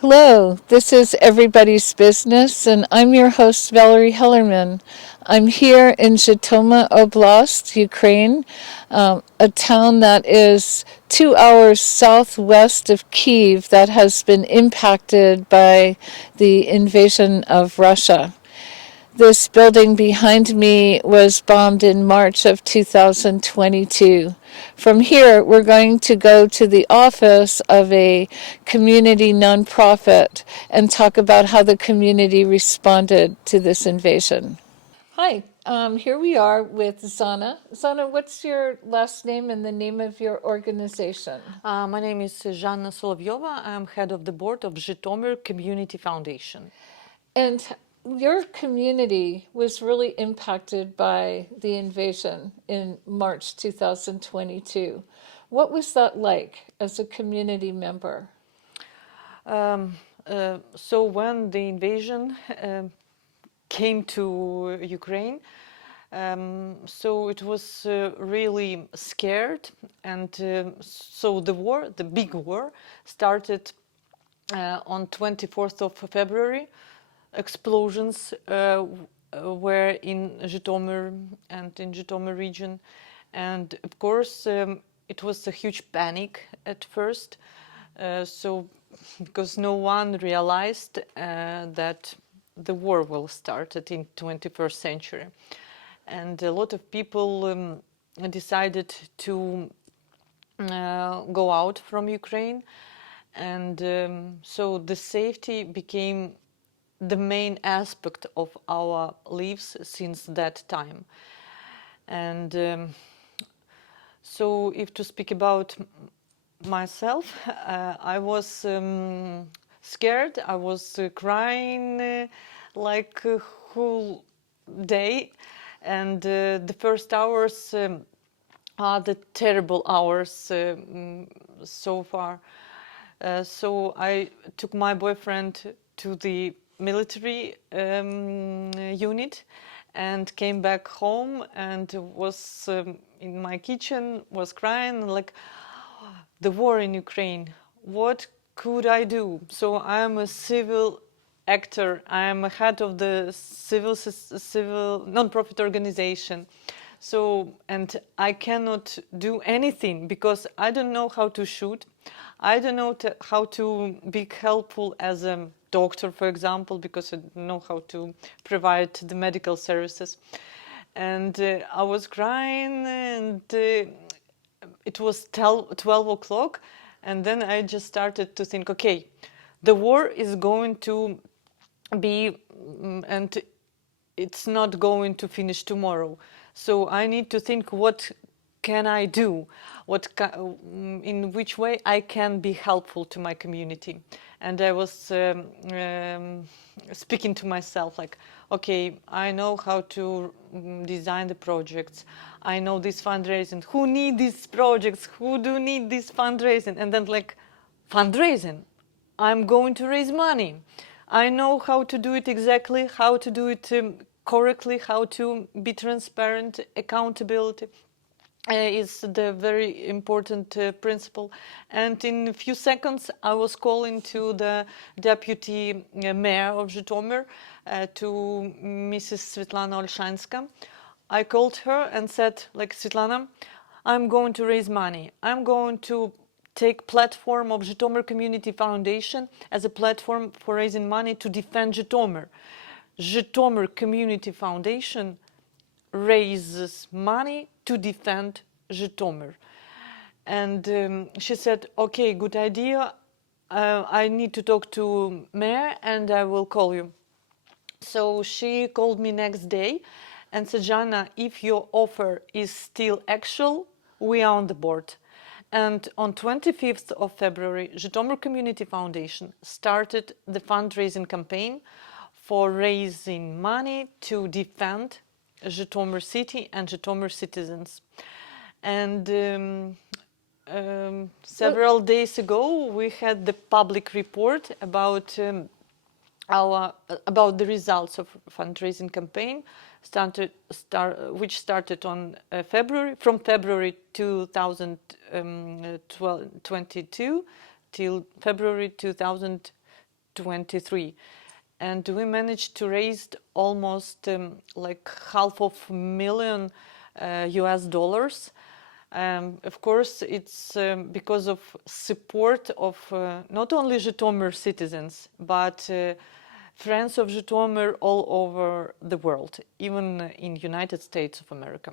Hello, this is Everybody's Business, and I'm your host, Valerie Hellermann. I'm here in Zhytomyr Oblast, Ukraine, a town that is 2 hours southwest of Kyiv that has been impacted by the invasion of Russia. This building behind me was bombed in March of 2022. From here, we're going to go to the office of a community nonprofit and talk about how the community responded to this invasion. Hi, here we are with Zhanna. Zhanna, what's your last name and the name of your organization? My name is Zhanna Solovyova. I'm head of the board of Zhytomyr Community Foundation. And your community was really impacted by the invasion in March 2022. What was that like as a community member? So when the invasion came to Ukraine, so it was really scared, and so the big war, started on 24th of February. Explosions were in Zhytomyr and in Zhytomyr region, and of course it was a huge panic at first. So because no one realized that the war will start in 21st century, and a lot of people decided to go out from Ukraine, and so the safety became the main aspect of our lives since that time. And so if to speak about myself, I was scared. I was crying like a whole day, and the first hours are the terrible hours so far. So I took my boyfriend to the military unit and came back home, and was in my kitchen, was crying like, the war in Ukraine, what could I do? So I am a civil actor. I am a head of the civil non-profit organization. So, and I cannot do anything because I don't know how to shoot. I don't know how to be helpful as a doctor, for example, because I don't know how to provide the medical services. And I was crying, and it was 12 o'clock, and then I just started to think, okay, the war is going to be, and it's not going to finish tomorrow. So I need to think, what can I do? In which way I can be helpful to my community? And I was speaking to myself like, okay, I know how to design the projects. I know this fundraising. Who need these projects? Who do need this fundraising? And then like, fundraising. I'm going to raise money. I know how to do it exactly, how to do it correctly, how to be transparent. Accountability is the very important principle. And in a few seconds, I was calling to the deputy mayor of Zhytomyr, to Mrs. Svetlana Olshanska. I called her and said, like, Svetlana, I'm going to raise money. I'm going to take platform of Zhytomyr Community Foundation as a platform for raising money to defend Zhytomyr. Zhytomyr Community Foundation raises money to defend Zhytomyr. And she said, okay, good idea. I need to talk to mayor and I will call you. So she called me next day and said, Zhanna, if your offer is still actual, we are on the board. And on 25th of February, Zhytomyr Community Foundation started the fundraising campaign for raising money to defend Zhytomyr city and Zhytomyr citizens. And several days ago, we had the public report about about the results of fundraising campaign, which started on from February 2022 till February 2023. 2023, and we managed to raise almost like $500,000 US dollars. Of course, it's because of support of not only Zhytomyr citizens, but friends of Zhytomyr all over the world, even in United States of America.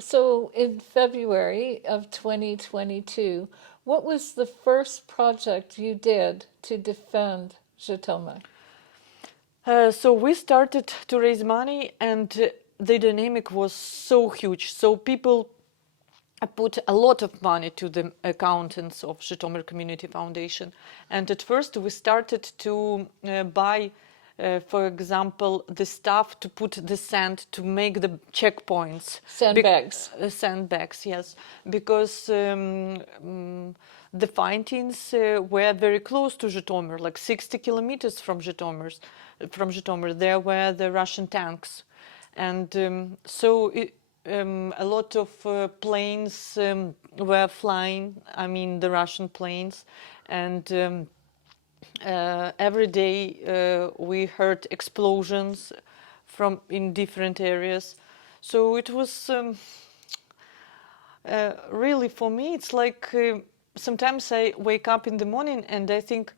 So in February of 2022, what was the first project you did to defend Zhytomyr? So we started to raise money, and the dynamic was so huge. So people put a lot of money to the accountants of Zhytomyr Community Foundation. And at first we started to buy, for example, the stuff to put the sand to make the checkpoints. Sandbags. Sandbags, yes. Because the findings were very close to Zhytomyr, like 60 kilometers from Zhytomyr. There were the Russian tanks. And so a lot of planes were flying, I mean the Russian planes, and every day we heard explosions in different areas. So it was really, for me, it's like sometimes I wake up in the morning and I think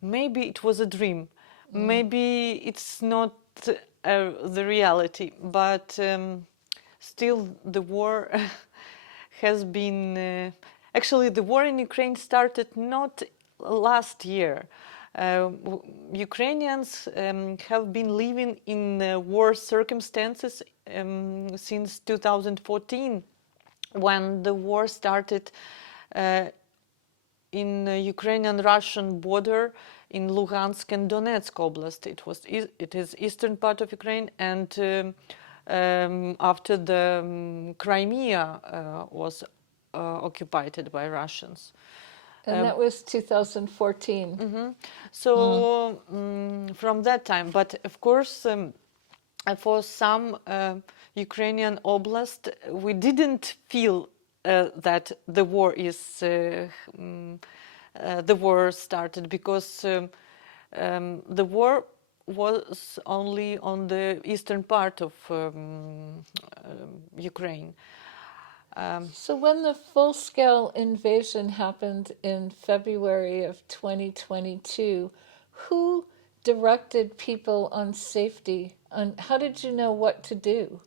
maybe it was a dream, maybe it's not the reality, but still the war has been actually the war in Ukraine started not last year. Ukrainians have been living in war circumstances since 2014, when the war started in Ukrainian-Russian border in Luhansk and Donetsk oblast. It is eastern part of Ukraine, and after the Crimea was occupied by Russians. And that was 2014. So from that time, but of course for some Ukrainian oblast, we didn't feel that the war started, because the war was only on the eastern part of Ukraine. So when the full-scale invasion happened in February of 2022, who directed people on safety? How did you know what to do?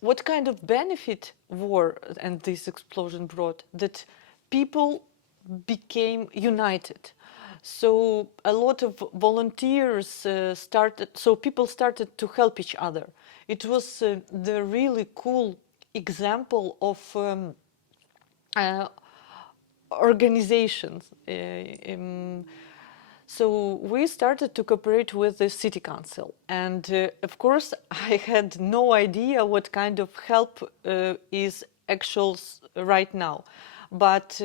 What kind of benefit war and this explosion brought? That people became united. So a lot of volunteers started, so people started to help each other. It was the really cool example of organizations. So we started to cooperate with the city council, and of course I had no idea what kind of help is actual right now, but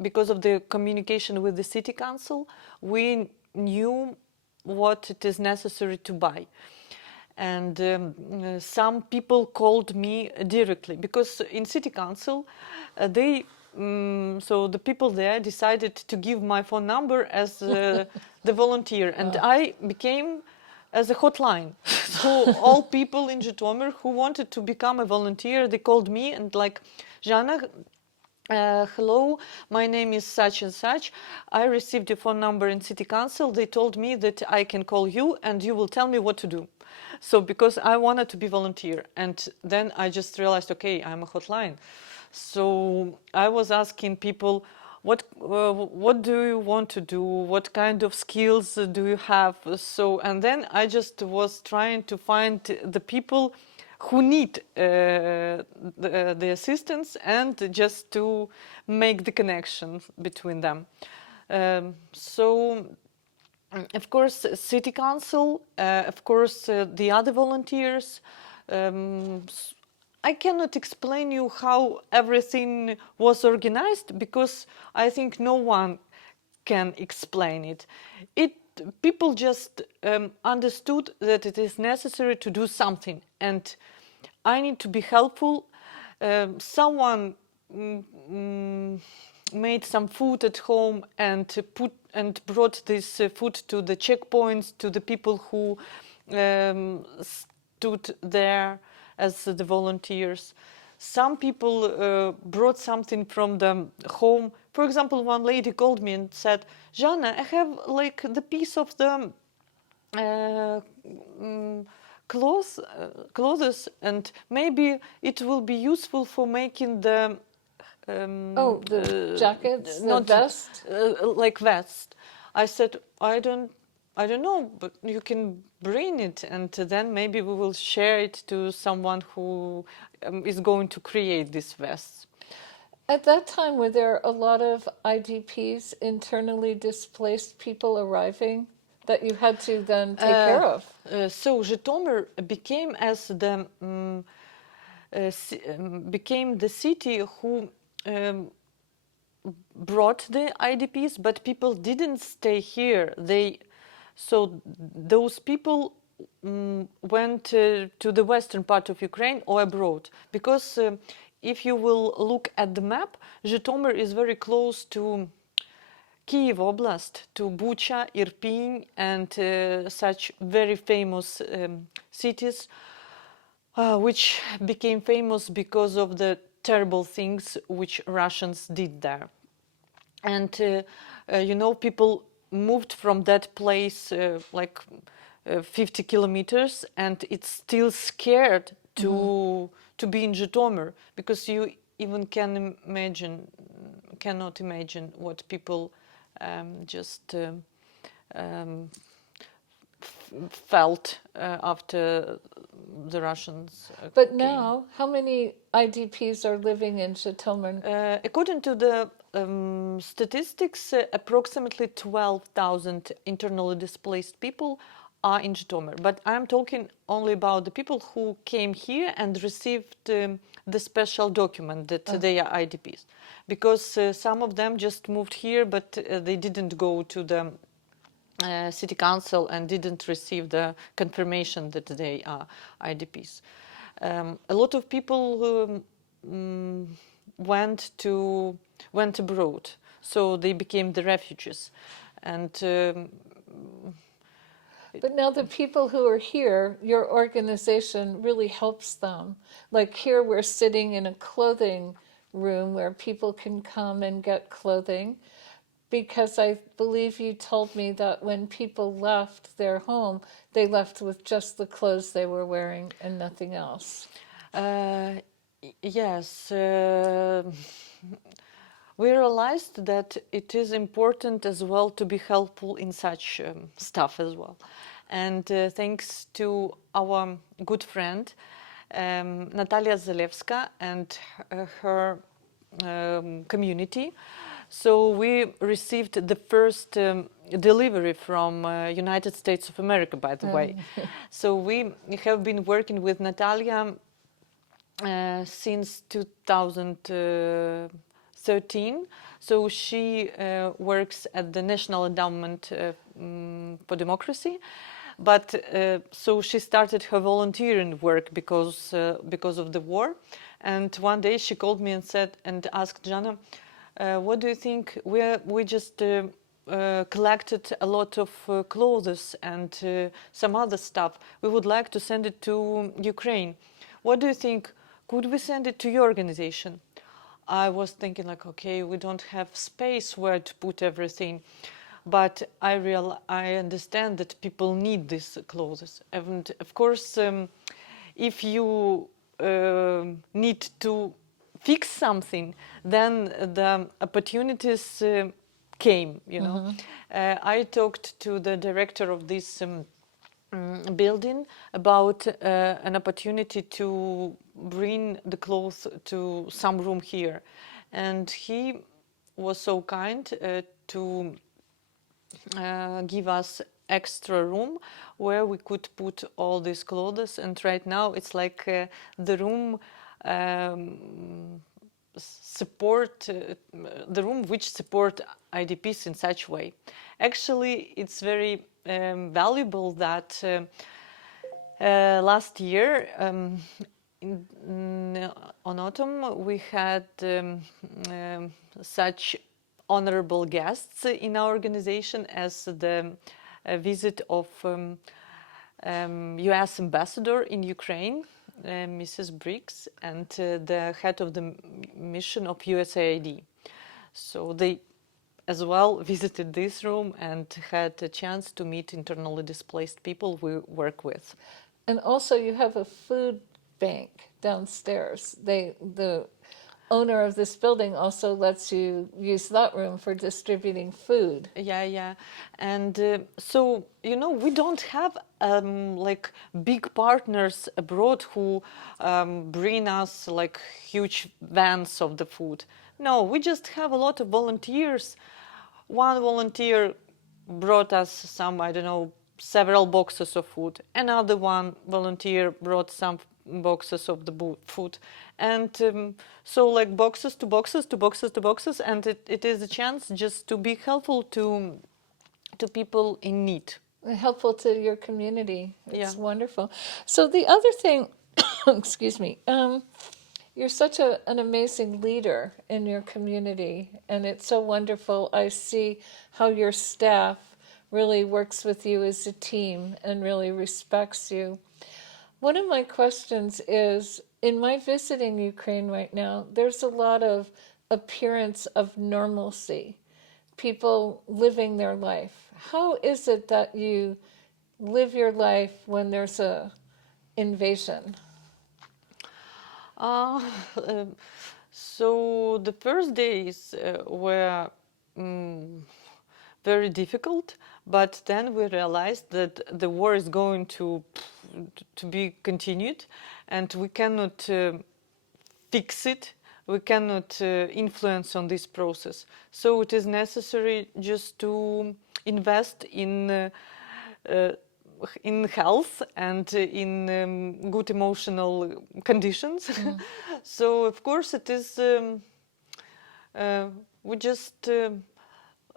because of the communication with the city council, we knew what it is necessary to buy. And some people called me directly, because in city council so the people there decided to give my phone number as the volunteer, and I became as a hotline. So all people in Zhytomyr who wanted to become a volunteer, they called me and like, Zhanna, hello, my name is such and such. I received your phone number in city council. They told me that I can call you and you will tell me what to do. So because I wanted to be volunteer, and then I just realized, okay, I'm a hotline. So I was asking people, what do you want to do? What kind of skills do you have? So, and then I just was trying to find the people who need the assistance, and just to make the connection between them. So, of course, city council, of course, the other volunteers. I cannot explain you how everything was organized, because I think no one can explain it. People just understood that it is necessary to do something, and I need to be helpful. Someone made some food at home and brought this food to the checkpoints, to the people who stood there as the volunteers. Some people brought something from the home. For example, one lady called me and said, "Zhanna, I have like the piece of the clothes, and maybe it will be useful for making the the jackets, the not vest? like vest." I said, I don't know, but you can bring it, and then maybe we will share it to someone who is going to create these vests. At that time, were there a lot of IDPs, internally displaced people arriving that you had to then take care of? So Zhytomyr became as the became the city who brought the IDPs, but people didn't stay here. So those people went to the western part of Ukraine or abroad, because if you will look at the map, Zhytomyr is very close to Kyiv Oblast, to Bucha, Irpin, and such very famous cities, which became famous because of the terrible things which Russians did there. And you know, people moved from that place like 50 kilometers, and it's still scared to be in Zhytomyr, because you even cannot imagine what people just felt after the Russians. But now, how many IDPs are living in Zhytomyr? According to the statistics, approximately 12,000 internally displaced people are in Zhytomyr. But I'm talking only about the people who came here and received the special document that they are IDPs. Because some of them just moved here, but they didn't go to the city council and didn't receive the confirmation that they are IDPs. A lot of people went abroad, so they became the refugees. And but now the people who are here, your organization really helps them. Like here, we're sitting in a clothing room where people can come and get clothing, because I believe you told me that when people left their home, they left with just the clothes they were wearing and nothing else. Yes, we realized that it is important as well to be helpful in such stuff as well. And thanks to our good friend Natalia Zalewska and her community, so we received the first delivery from United States of America, by the way. So we have been working with Natalia since 2013. So she works at the National Endowment for Democracy. But so she started her volunteering work because of the war. And one day she called me and asked, "Zhanna, what do you think? We just collected a lot of clothes and some other stuff. We would like to send it to Ukraine. What do you think? Could we send it to your organization?" I was thinking like, okay, we don't have space where to put everything. But I understand that people need these clothes. And of course, if you need to fix something, then the opportunities came, you know. I talked to the director of this building about an opportunity to bring the clothes to some room here. And he was so kind to give us extra room where we could put all these clothes. And right now it's like the room the room which support IDPs in such way. Actually, it's very valuable that last year on autumn we had such honorable guests in our organization as the visit of US ambassador in Ukraine, Mrs. Briggs, and the head of the mission of USAID. So they as well visited this room and had a chance to meet internally displaced people we work with. And also you have a food bank downstairs. The owner of this building also lets you use that room for distributing food. Yeah. And so, you know, we don't have like big partners abroad who bring us like huge vans of the food. No, we just have a lot of volunteers. One volunteer brought us some, I don't know, several boxes of food. Another one volunteer brought some boxes of the food. And so like boxes to boxes to boxes to boxes, and it is a chance just to be helpful to people in need. Helpful to your community. It's Yeah. wonderful. So the other thing, excuse me, you're such an amazing leader in your community, and it's so wonderful. I see how your staff really works with you as a team and really respects you. One of my questions is, in my visiting Ukraine right now, there's a lot of appearance of normalcy, people living their life. How is it that you live your life when there's a invasion? Uh, so the first days were very difficult, but then we realized that the war is going to be continued, and we cannot fix it. We cannot influence on this process. So it is necessary just to invest in health and in good emotional conditions. So of course it is. We just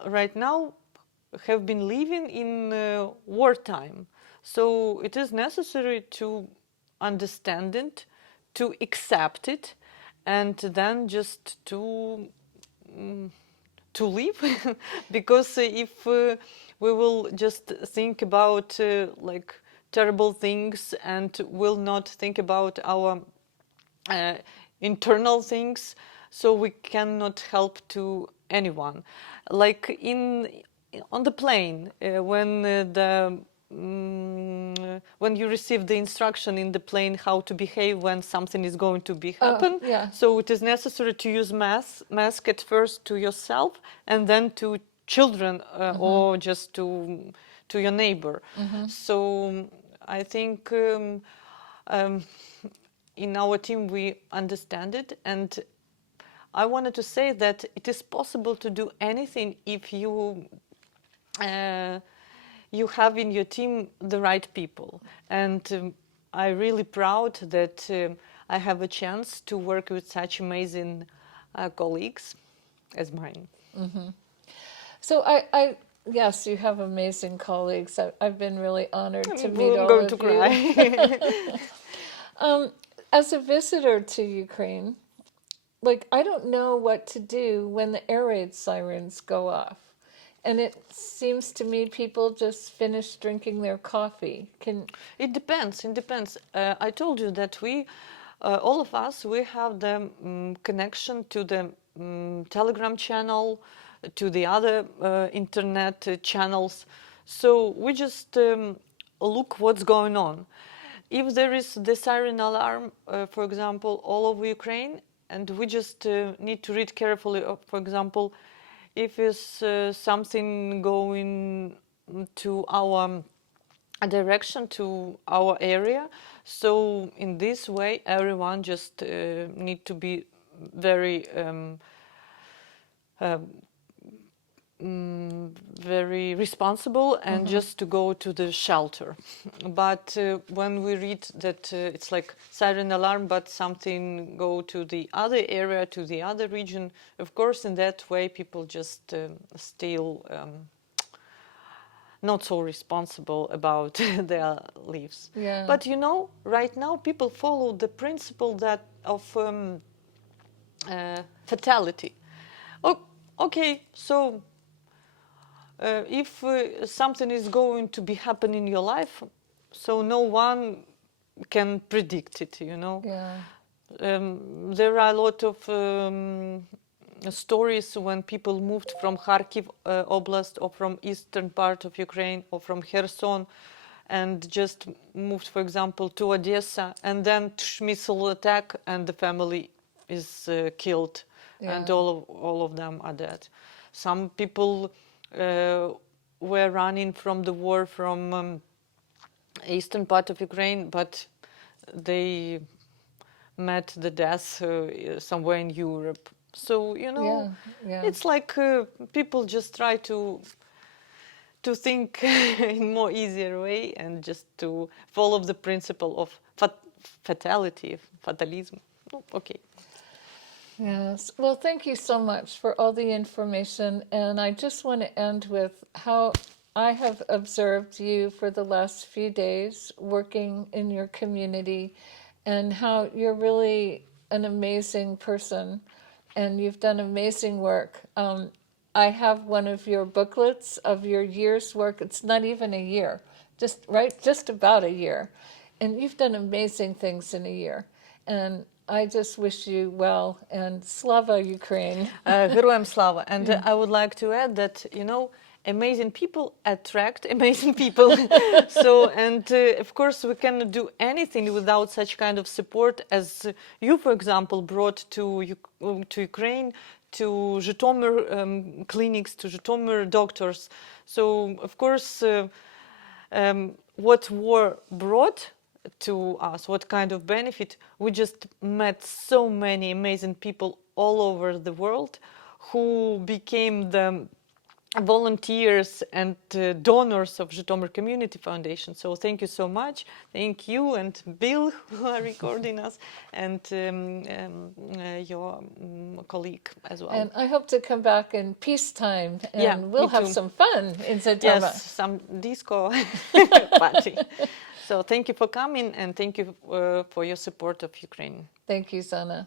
right now have been living in wartime. So it is necessary to understand it, to accept it, and then just to live. Because if we will just think about like terrible things and will not think about our internal things, so we cannot help to anyone. Like on the plane, when you receive the instruction in the plane how to behave when something is going to be happen, Yeah. so it is necessary to use mask at first to yourself and then to children or just to your neighbor. So I think in our team we understand it, and I wanted to say that it is possible to do anything if you you have in your team the right people. And I'm really proud that I have a chance to work with such amazing colleagues as mine. So yes, you have amazing colleagues. I've been really honored to meet I'm all going of to you. cry. As a visitor to Ukraine, like I don't know what to do when the air raid sirens go off. And it seems to me people just finish drinking their coffee. It depends. It depends. I told you that we, all of us, we have the connection to the Telegram channel, to the other internet channels. So we just look what's going on. If there is the siren alarm, for example, all over Ukraine, and we just need to read carefully, for example, if is something going to our direction, to our area. So in this way everyone just need to be very very responsible and just to go to the shelter. But when we read that it's like siren alarm but something go to the other area, to the other region, of course in that way people just still not so responsible about their lives. Yeah. But you know, right now people follow the principle that of fatality. Oh, okay, so if something is going to be happening in your life, so no one can predict it, you know. Yeah. There are a lot of stories when people moved from Kharkiv oblast or from eastern part of Ukraine or from Kherson and just moved, for example, to Odessa, and then missile attack and the family is killed, and Yeah. all of them are dead. Some people were running from the war from eastern part of Ukraine, but they met the death somewhere in Europe. So, you know, Yeah. Yeah. it's like people just try to think in more easier way and just to follow the principle of fatality, fatalism. Okay. Yes. Well, thank you so much for all the information. And I just want to end with how I have observed you for the last few days working in your community and how you're really an amazing person and you've done amazing work. I have one of your booklets of your year's work. It's not even a year, just about a year. And you've done amazing things in a year. And I just wish you well, and Slava Ukraine. Героям слава. And I would like to add that, you know, amazing people attract amazing people. So, and of course, we cannot do anything without such kind of support as you, for example, brought to Ukraine, to Zhytomyr clinics, to Zhytomyr doctors. So, of course, what war brought to us, what kind of benefit, we just met so many amazing people all over the world who became the volunteers and donors of Zhytomyr Community Foundation. So thank you so much. Thank you and Bill who are recording us, and your colleague as well. And I hope to come back in peacetime, and Yeah, we'll me have too. some fun in Zhytomyr. Yes, some disco party. So thank you for coming, and thank you for your support of Ukraine. Thank you, Zhanna.